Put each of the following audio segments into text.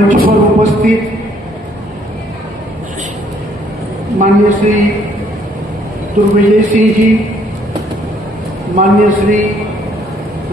मंच पर उपस्थित माननीय श्री दुर्विजय सिंह जी, माननीय श्री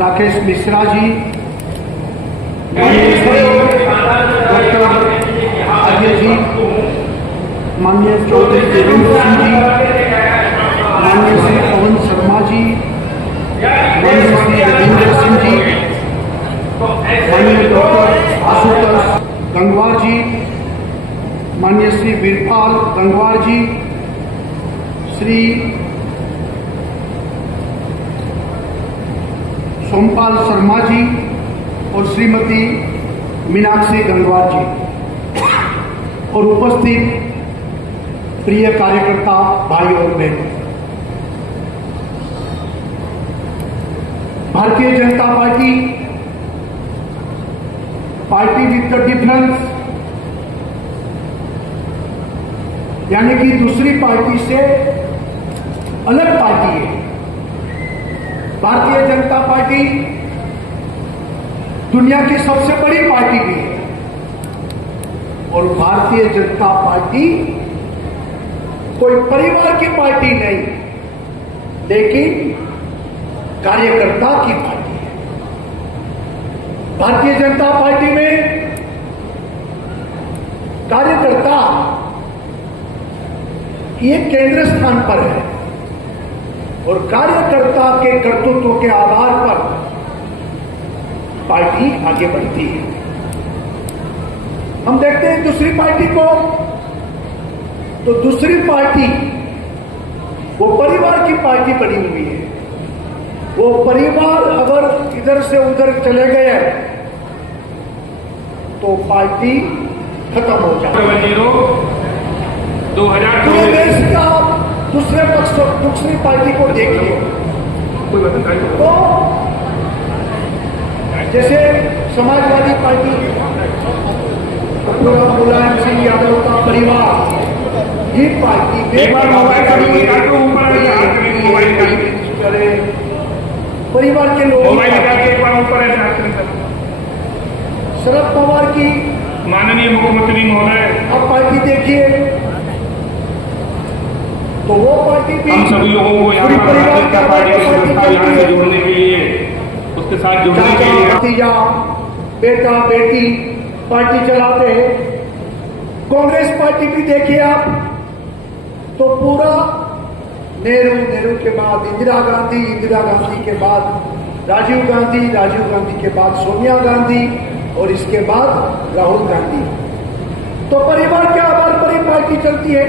राकेश मिश्रा जी, माननीय श्री डॉक्टर अजय जी, माननीय चौधरी देवेंद्र सिंह जी, माननीय श्री पवन शर्मा जी, माननीय श्री रविंद्र सिंह जी, माननीय डॉक्टर आशुतोष गंगवार जी, माननीय श्री वीरपाल गंगवार जी, श्री सोमपाल शर्मा जी और श्रीमती मीनाक्षी गंगवार जी और उपस्थित प्रिय कार्यकर्ता भाई और बहन, Bharatiya Janata party with the difference, यानी कि दूसरी पार्टी से अलग पार्टी है। भारतीय जनता पार्टी दुनिया की सबसे बड़ी पार्टी भी है और भारतीय जनता पार्टी कोई परिवार की पार्टी नहीं, लेकिन कार्यकर्ता की पार्टी है। भारतीय जनता पार्टी में कार्यकर्ता ये केंद्र स्थान पर है और कार्यकर्ता के कर्तृत्व के आधार पर पार्टी आगे बढ़ती है। हम देखते हैं दूसरी पार्टी को, तो दूसरी पार्टी वो परिवार की पार्टी बनी हुई है। वो परिवार अगर इधर से उधर चले गए तो पार्टी खत्म हो जाती है। 2024 देश का दूसरे पक्ष दूसरी पार्टी को देखिए तो जैसे समाजवादी पार्टी, मुलायम सिंह यादव का परिवार, ये पार्टी एक बार मोबाइल का परिवार के लोग, मोबाइल का एक बार ऊपर है। शरद पवार की माननीय मुख्यमंत्री महोदय, अब पार्टी देखिए तो वो पार्टी भी हम सभी लोगों को यहाँ पर भारतीय जनता पार्टी की संस्था यहाँ से जोड़ने के लिए, उसके साथ जुड़ने के लिए भतीजा बेटा बेटी पार्टी चलाते हैं। कांग्रेस पार्टी भी देखिए आप तो पूरा नेहरू के बाद इंदिरा गांधी के बाद राजीव गांधी के बाद सोनिया गांधी और इसके बाद राहुल गांधी। तो परिवार के आधार पर ही पार्टी चलती है,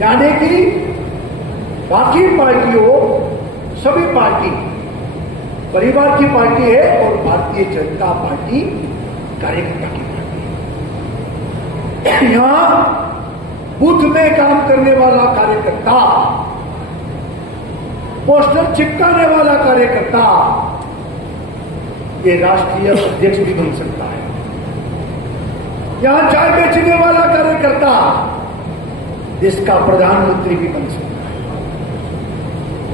यानी कि बाकी पार्टियों सभी पार्टी परिवार की पार्टी है और भारतीय जनता पार्टी कार्यकर्ता की पार्टी है। यहां बूथ में काम करने वाला कार्यकर्ता, पोस्टर चिपकाने वाला कार्यकर्ता ये राष्ट्रीय अध्यक्ष भी बन सकता है। यहां चाय बेचने वाला कार्यकर्ता देश का प्रधानमंत्री भी बन सकता है।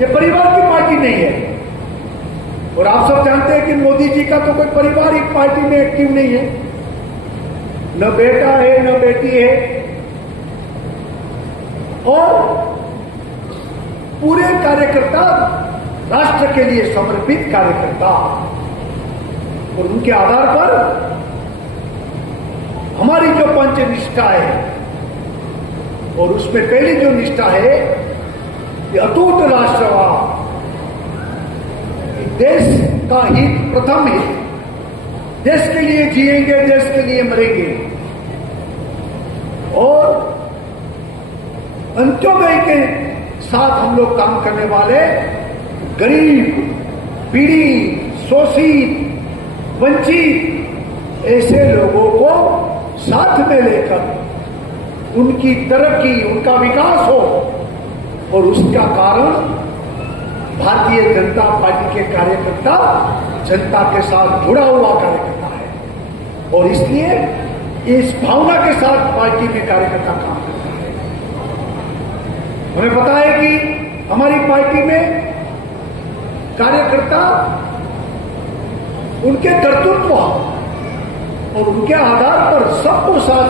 ये परिवार की पार्टी नहीं है और आप सब जानते हैं कि मोदी जी का तो कोई पारिवारिक पार्टी में एक्टिव नहीं है, न बेटा है न बेटी है और पूरे कार्यकर्ता राष्ट्र के लिए समर्पित कार्यकर्ता। और उनके आधार पर हमारी जो पंच निष्ठा है और उसमें पहली जो निष्ठा है कि अटूट राष्ट्रवाद, देश का हित प्रथम हित, देश के लिए जिएंगे देश के लिए मरेंगे और अंत्योदय के साथ हम लोग काम करने वाले गरीब, पीड़ित, शोषित, वंचित ऐसे लोगों को साथ में लेकर उनकी तरक्की, उनका विकास हो और उसका कारण भारतीय जनता पार्टी के कार्यकर्ता जनता के साथ जुड़ा हुआ कार्यकर्ता है और इसलिए इस भावना के साथ पार्टी में कार्यकर्ता काम करता है। हमें पता है कि हमारी पार्टी में कार्यकर्ता उनके कर्तृत्व और उनके आधार पर सबको साथ,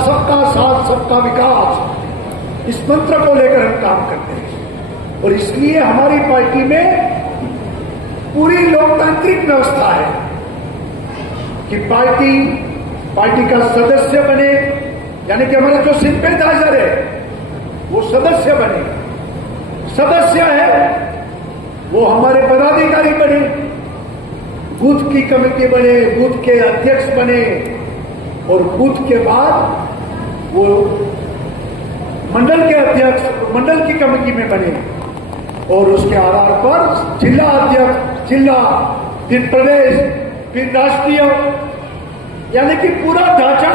सबका विकास, इस मंत्र को लेकर हम काम करते हैं। और इसलिए हमारी पार्टी में पूरी लोकतांत्रिक व्यवस्था है कि पार्टी का सदस्य बने, यानी कि हमारा जो सिंपैथाइजर है वो सदस्य बने, सदस्य है वो हमारे पदाधिकारी बने, बूथ की कमेटी बने, बूथ के अध्यक्ष बने, और बूथ के बाद वो मंडल के अध्यक्ष, मंडल की कमेटी में बने, और उसके आधार पर जिला अध्यक्ष, जिला, फिर प्रदेश, फिर राष्ट्रीय, यानी कि पूरा ढांचा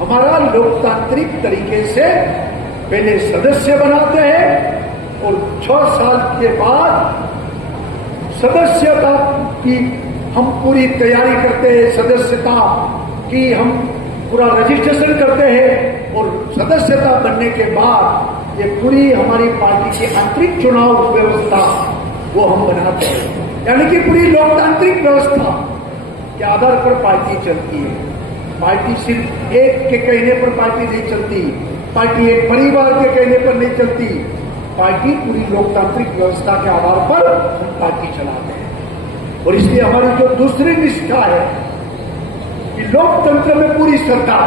हमारा लोकतांत्रिक तरीके से पहले सदस्य बनाते हैं और 6 साल के बाद सदस्यता की हम पूरी तैयारी करते हैं, सदस्यता की हम पूरा रजिस्ट्रेशन करते हैं, और सदस्यता बनने के बाद ये पूरी हमारी पार्टी की आंतरिक चुनाव व्यवस्था वो हम बनाते हैं, यानी कि पूरी लोकतांत्रिक व्यवस्था के आधार पर पार्टी चलती है। पार्टी सिर्फ एक के कहने पर पार्टी नहीं चलती, पार्टी एक परिवार के कहने पर नहीं चलती, पार्टी पूरी लोकतांत्रिक व्यवस्था के आधार पर हम पार्टी चलाते हैं। और इसलिए हमारी जो दूसरी निष्ठा है कि लोकतंत्र में पूरी श्रद्धा,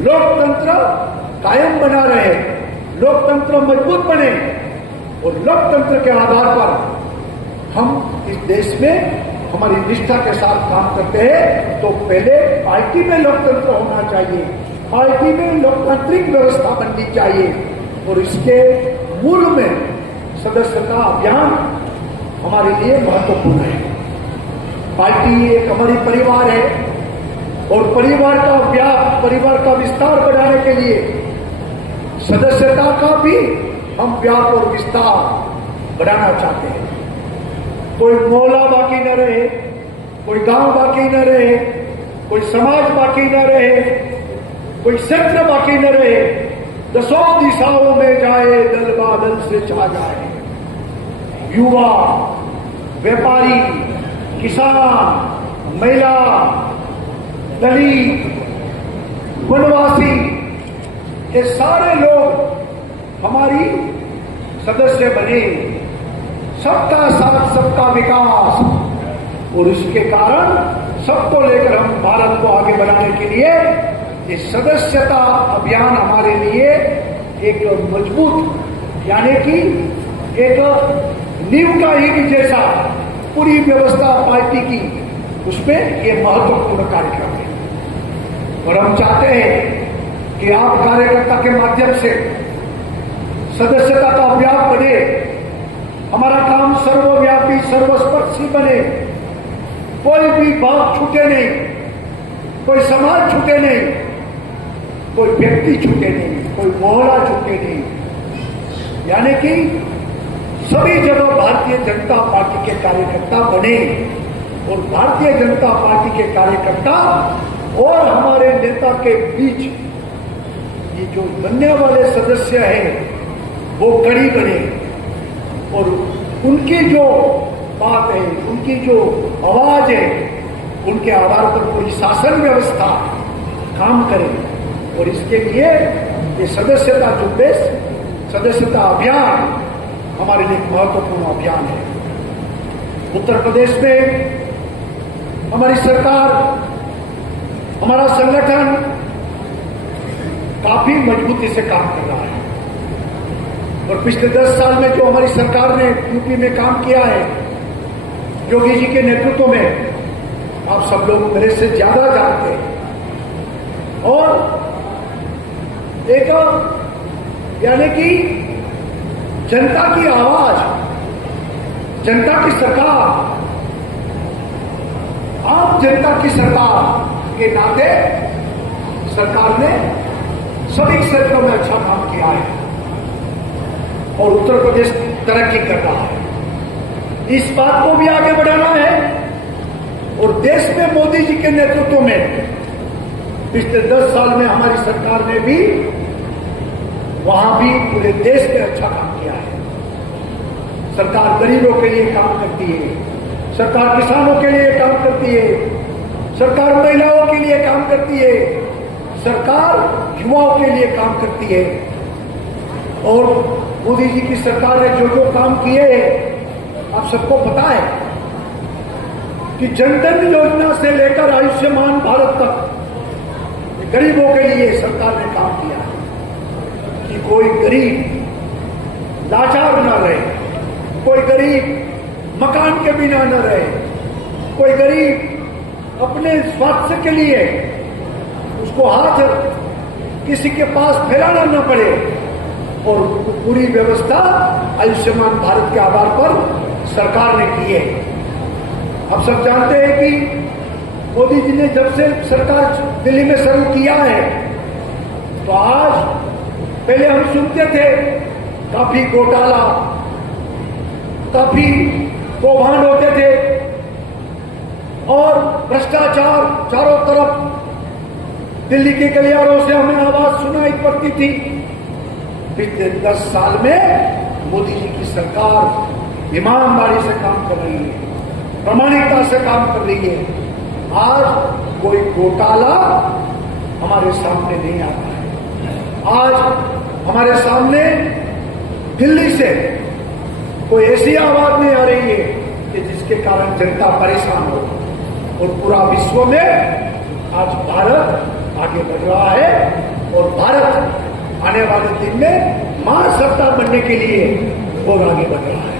लोकतंत्र कायम बना रहे, लोकतंत्र मजबूत बने, और लोकतंत्र के आधार पर हम इस देश में हमारी निष्ठा के साथ काम करते हैं। तो पहले पार्टी में लोकतंत्र होना चाहिए, पार्टी में लोकतांत्रिक व्यवस्था बननी चाहिए, और इसके मूल में सदस्यता अभियान हमारे लिए महत्वपूर्ण है। पार्टी एक हमारी परिवार है, और परिवार का विस्तार बढ़ाने के लिए सदस्यता का भी हम व्याप और विस्तार बढ़ाना चाहते हैं। कोई मोहल्ला बाकी न रहे, कोई गांव बाकी न रहे, कोई समाज बाकी न रहे, कोई क्षेत्र बाकी न रहे, 10 दिशाओं में जाए, दल बादल से छा जाए। युवा, व्यापारी, किसान, महिला, दलित, वनवासी, ये सारे लोग हमारी सदस्य बने। सबका साथ, सबका विकास, और इसके कारण सबको लेकर हम भारत को आगे बढ़ाने के लिए ये सदस्यता अभियान हमारे लिए एक मजबूत, यानी कि एक नींव का ईंट जैसा पूरी व्यवस्था पार्टी की, उसमें ये महत्वपूर्ण कार्यक्रम है। और हम चाहते हैं कि आप कार्यकर्ता के माध्यम से सदस्यता का अभियान बढ़े, हमारा काम सर्वव्यापी, सर्वस्पर्शी बने, कोई भी बात छूटे नहीं, कोई समाज छूटे नहीं, कोई व्यक्ति छूटे नहीं, कोई मोहल्ला छूटे नहीं, यानी कि सभी जगह भारतीय जनता पार्टी के कार्यकर्ता बने, और भारतीय जनता पार्टी के कार्यकर्ता और हमारे नेता के बीच ये जो बनने वाले सदस्य हैं वो कड़ी बने, और उनकी जो बात है, उनकी जो आवाज है, उनके आधार पर पूरी शासन व्यवस्था काम करे। और इसके लिए ये सदस्यता झुंबेश, सदस्यता अभियान हमारे लिए एक महत्वपूर्ण अभियान है। उत्तर प्रदेश में हमारी सरकार, हमारा संगठन काफी मजबूती से काम कर रहा है, और पिछले 10 साल में जो हमारी सरकार ने यूपी में काम किया है, योगी जी के नेतृत्व में, आप सब लोग मेरे से ज्यादा जानते हैं। और एक यानी कि जनता की आवाज, जनता की सरकार, आम जनता की सरकार के नाते सरकार ने सभी क्षेत्रों में अच्छा काम किया है, और उत्तर प्रदेश तरक्की कर रहा है। इस बात को भी आगे बढ़ाना है, और देश में मोदी जी के नेतृत्व में पिछले 10 साल में हमारी सरकार ने भी वहां भी पूरे देश में अच्छा काम किया है। सरकार गरीबों के लिए काम करती है, सरकार किसानों के लिए काम करती है, सरकार महिलाओं के लिए काम करती है, सरकार युवाओं के लिए काम करती है। और मोदी जी की सरकार ने जो जो काम किए हैं आप सबको पता है कि जनधन योजना से लेकर आयुष्मान भारत तक गरीबों के लिए सरकार ने काम किया कि कोई गरीब लाचार न रहे, कोई गरीब मकान के बिना न रहे, कोई गरीब अपने स्वास्थ्य के लिए उसको हाथ किसी के पास फैलाना न पड़े। और पूरी व्यवस्था आयुष्मान भारत के आधार पर सरकार ने की है। आप सब जानते हैं कि मोदी जी ने जब से सरकार दिल्ली में शुरू किया है तो आज पहले हम सुनते थे काफी घोटाला, काफी कौभांड होते थे और भ्रष्टाचार चारों तरफ दिल्ली के गलियारों से हमें आवाज सुनाई पड़ती थी। पिछले 10 साल में मोदी जी की सरकार ईमानदारी से काम कर रही है, प्रामाणिकता से काम कर रही है। आज कोई घोटाला हमारे सामने नहीं आता है। आज हमारे सामने दिल्ली से कोई ऐसी आवाज नहीं आ रही है कि जिसके कारण जनता परेशान हो। और पूरा विश्व में आज भारत आगे बढ़ रहा है और भारत आने वाले दिन में महासत्ता बनने के लिए और आगे बढ़ रहा है।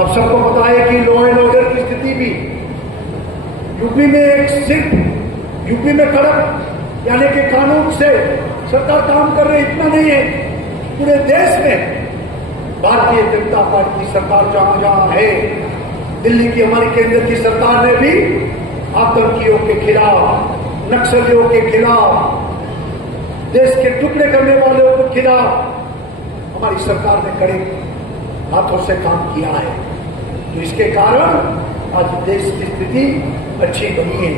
आप सबको पता है कि लॉ एंड ऑर्डर की स्थिति भी यूपी में सिर्फ यूपी में कड़क यानी कि कानून से सरकार काम कर रही इतना नहीं है, पूरे देश में भारतीय जनता पार्टी की सरकार जहां जहां है, दिल्ली की हमारी केंद्र की सरकार ने भी आतंकियों के खिलाफ, नक्सलियों के खिलाफ, देश के टुकड़े करने वालों के खिलाफ हमारी सरकार ने कड़े हाथों से काम किया है। तो इसके कारण आज देश की स्थिति अच्छी बनी है,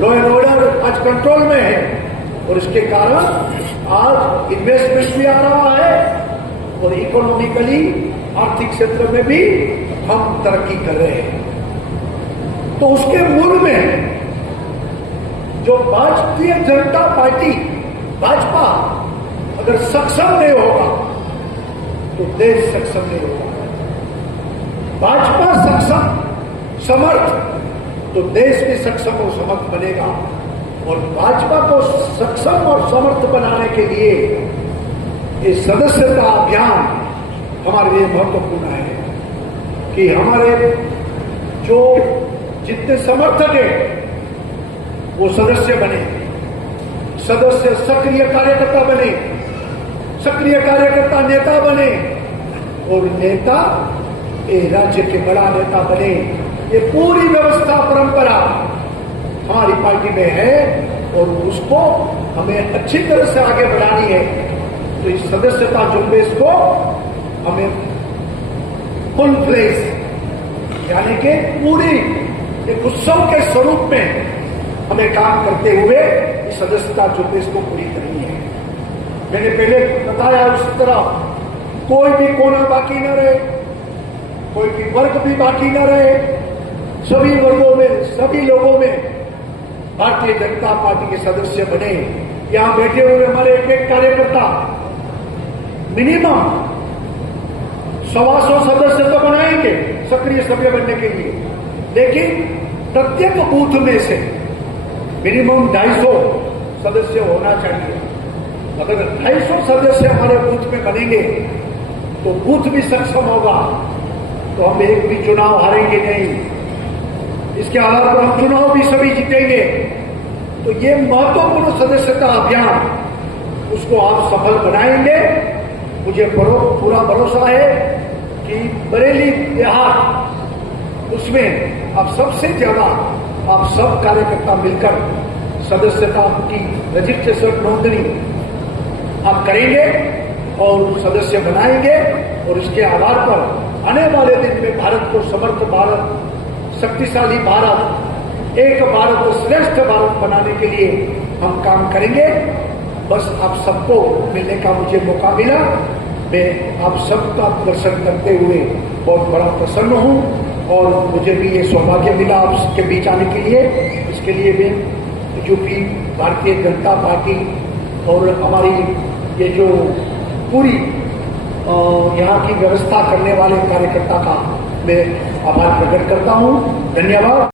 लॉ एंड ऑर्डर आज कंट्रोल में है और इसके कारण आज इन्वेस्टमेंट भी आ रहा है और इकोनॉमिकली आर्थिक क्षेत्र में भी हम तरक्की कर रहे हैं। तो उसके मूल में जो भारतीय जनता पार्टी भाजपा अगर सक्षम नहीं होगा तो देश सक्षम नहीं होगा। भाजपा सक्षम समर्थ तो देश भी सक्षम और समर्थ बनेगा। और भाजपा को सक्षम और समर्थ बनाने के लिए ये सदस्यता अभियान हमारे लिए महत्वपूर्ण है कि हमारे जो जितने समर्थक हैं वो सदस्य बने, सदस्य सक्रिय कार्यकर्ता बने, सक्रिय कार्यकर्ता नेता बने और नेता ये राज्य के बड़ा नेता बने। ये पूरी व्यवस्था परंपरा हमारी पार्टी में है और उसको हमें अच्छी तरह से आगे बढ़ानी है। तो इस सदस्यता झुंबेश को हमें फुल फ्लेज यानी कि पूरी एक उत्सव के स्वरूप में हमें काम करते हुए इस सदस्यता झुंबेश को पूरी करनी है। मैंने पहले बताया उस तरह कोई भी कोना बाकी न रहे, कोई भी वर्ग भी बाकी न रहे, सभी वर्गों में सभी लोगों में भारतीय जनता पार्टी के सदस्य बने। यहां बैठे हुए हमारे एक एक कार्यकर्ता मिनिमम 125 सदस्य तो बनाएंगे सक्रिय सभ्य बनने के लिए, लेकिन प्रत्येक बूथ में से मिनिमम 250 सदस्य होना चाहिए। अगर 250 सदस्य हमारे बूथ में बनेंगे तो बूथ भी सक्षम होगा, तो हम एक भी चुनाव हारेंगे नहीं। इसके आधार पर हम चुनाव भी सभी जीतेंगे। तो ये महत्वपूर्ण सदस्यता अभियान उसको आप सफल बनाएंगे। मुझे पूरा भरोसा है कि बरेली देहात उसमें अब सबसे ज्यादा आप सब कार्यकर्ता मिलकर सदस्यता की रजिस्ट्रेशन नोंदणी आप करेंगे और सदस्य बनाएंगे और इसके आधार पर आने वाले दिन में भारत को समर्थ भारत, शक्तिशाली भारत, एक भारत श्रेष्ठ भारत बनाने के लिए हम काम करेंगे। बस आप सबको मिलने का मुझे मौका मिला। मैं आप सबका दर्शन करते हुए बहुत बड़ा प्रसन्न हूं। और मुझे भी ये सौभाग्य मिला आपके बीच आने के लिए। इसके लिए मैं यूपी भारतीय जनता पार्टी और हमारी ये जो पूरी यहाँ की व्यवस्था करने वाले कार्यकर्ता का मैं आभार प्रकट करता हूँ। धन्यवाद।